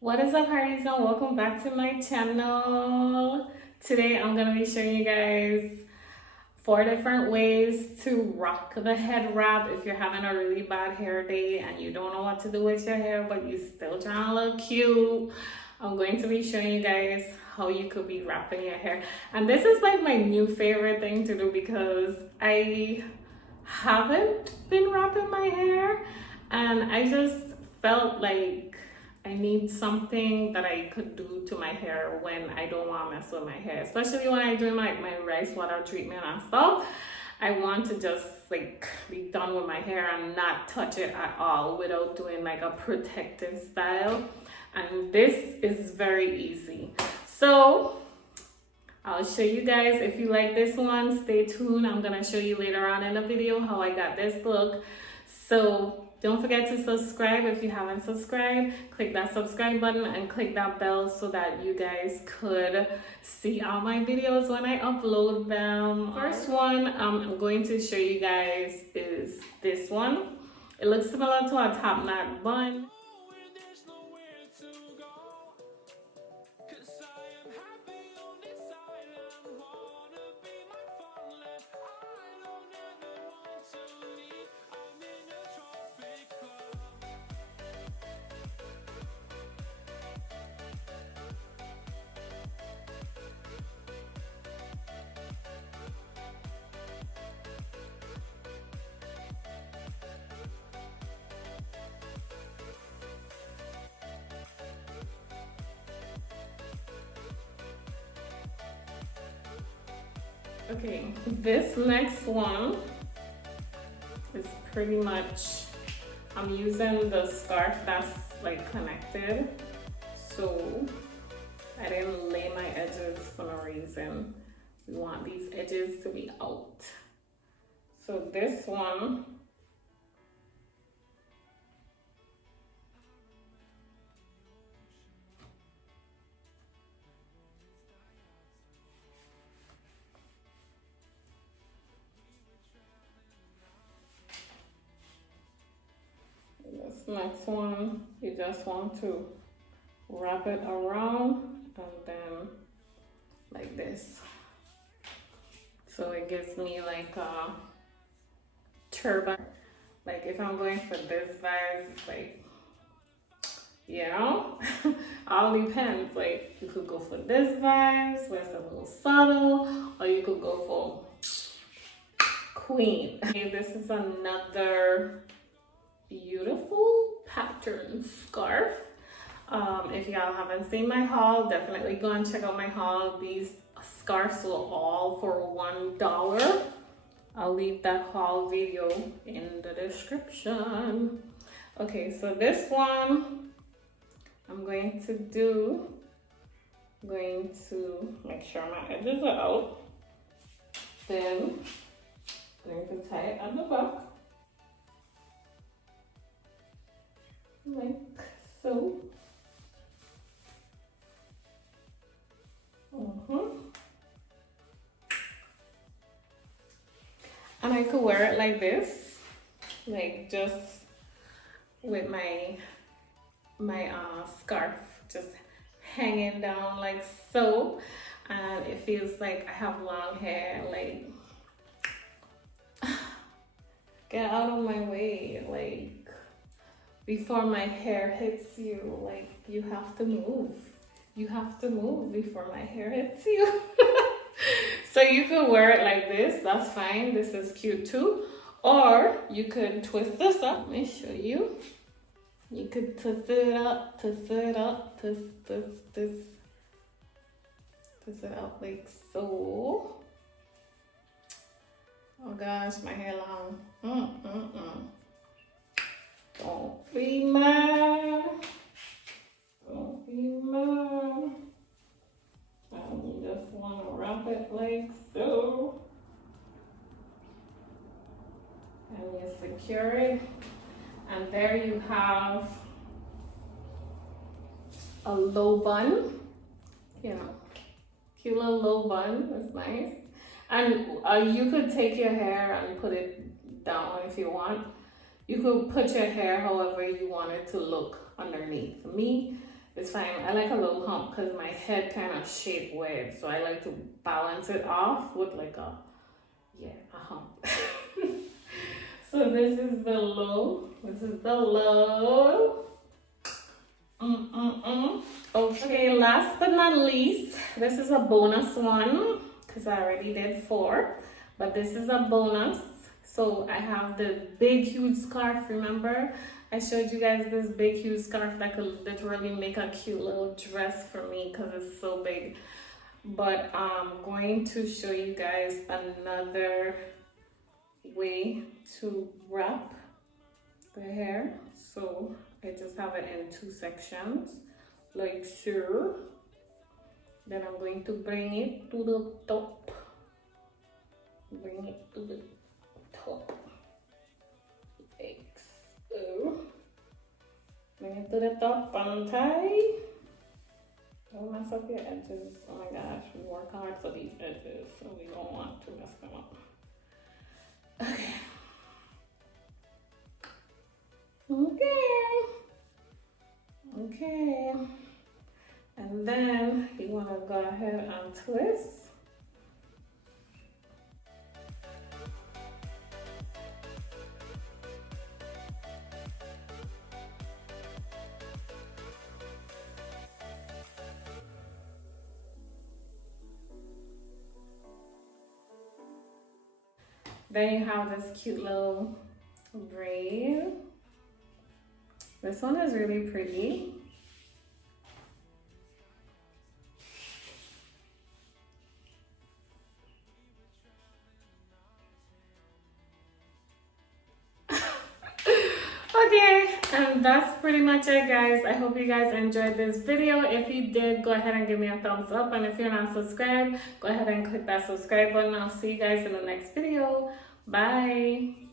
What is up, Hardies, and welcome back to my channel. Today I'm going to be showing you guys 4 different ways to rock the head wrap if you're having a really bad hair day and you don't know what to do with your hair but you still trying to look cute. I'm going to be showing you guys how you could be wrapping your hair, and this is like my new favorite thing to do because I haven't been wrapping my hair and I just felt like I need something that I could do to my hair when I don't want to mess with my hair, especially when I'm doing like my rice water treatment and stuff. I want to just like be done with my hair and not touch it at all without doing like a protective style. And this is very easy. So I'll show you guys. If you like this one, stay tuned. I'm gonna show you later on in the video how I got this look. So don't forget to subscribe if you haven't subscribed. Click that subscribe button and click that bell so that you guys could see all my videos when I upload them. First one I'm going to show you guys is this one. It looks similar to a top knot bun. Okay, this next one is pretty much, I'm using the scarf that's like connected, so I didn't lay my edges for no reason. We want these edges to be out. So this one, next one, you just want to wrap it around and then like this. So it gives me like a turban. Like if I'm going for this vibe, it's like, you know, all depends. Like you could go for this vibes where it's a little subtle, or you could go for queen. Okay, this is another beautiful pattern scarf. If y'all haven't seen my haul, definitely go and check out my haul. These scarves were all for $1. I'll leave that haul video in the description. Okay, so this one I'm going to make sure my edges are out. Then I'm going to tie it on the back. Like so. And I could wear it like this, like just with my scarf just hanging down like so, and it feels like I have long hair. Like, get out of my way, like before my hair hits you. Like you have to move. You have to move before my hair hits you. So you could wear it like this, that's fine. This is cute too. Or you could twist this up. Let me show you. You could twist it up, twist it up, twist it up like so. Oh gosh, my hair long. Don't be mad. Don't be mad. And you just want to wrap it like so. And you secure it. And there you have a low bun. You know, cute little low bun. That's nice. And you could take your hair and put it down if you want. You could put your hair however you want it to look underneath. Me, It's fine. I like a little hump because my head kind of shaped weird. So I like to balance it off with like a hump. So this is the low. This is the low. Okay, last but not least, this is a bonus one because I already did 4, but this is a bonus. So I have the big huge scarf. Remember I showed you guys this big huge scarf that could literally make a cute little dress for me because it's so big. But I'm going to show you guys another way to wrap the hair. So I just have it in 2 sections like so. Then I'm going to bring it to the top. Bring it to the top. Like so. Bring it to the top and tie. Don't mess up your edges. Oh my gosh, we work hard for these edges, so we don't want to mess them up. Okay. Okay. And then you want to go ahead and twist. Then you have this cute little braid. This one is really pretty. Okay, and that's pretty much it, guys. I hope you guys enjoyed this video. If you did, go ahead and give me a thumbs up, and if you're not subscribed, go ahead and click that subscribe button. I'll see you guys in the next video. Bye.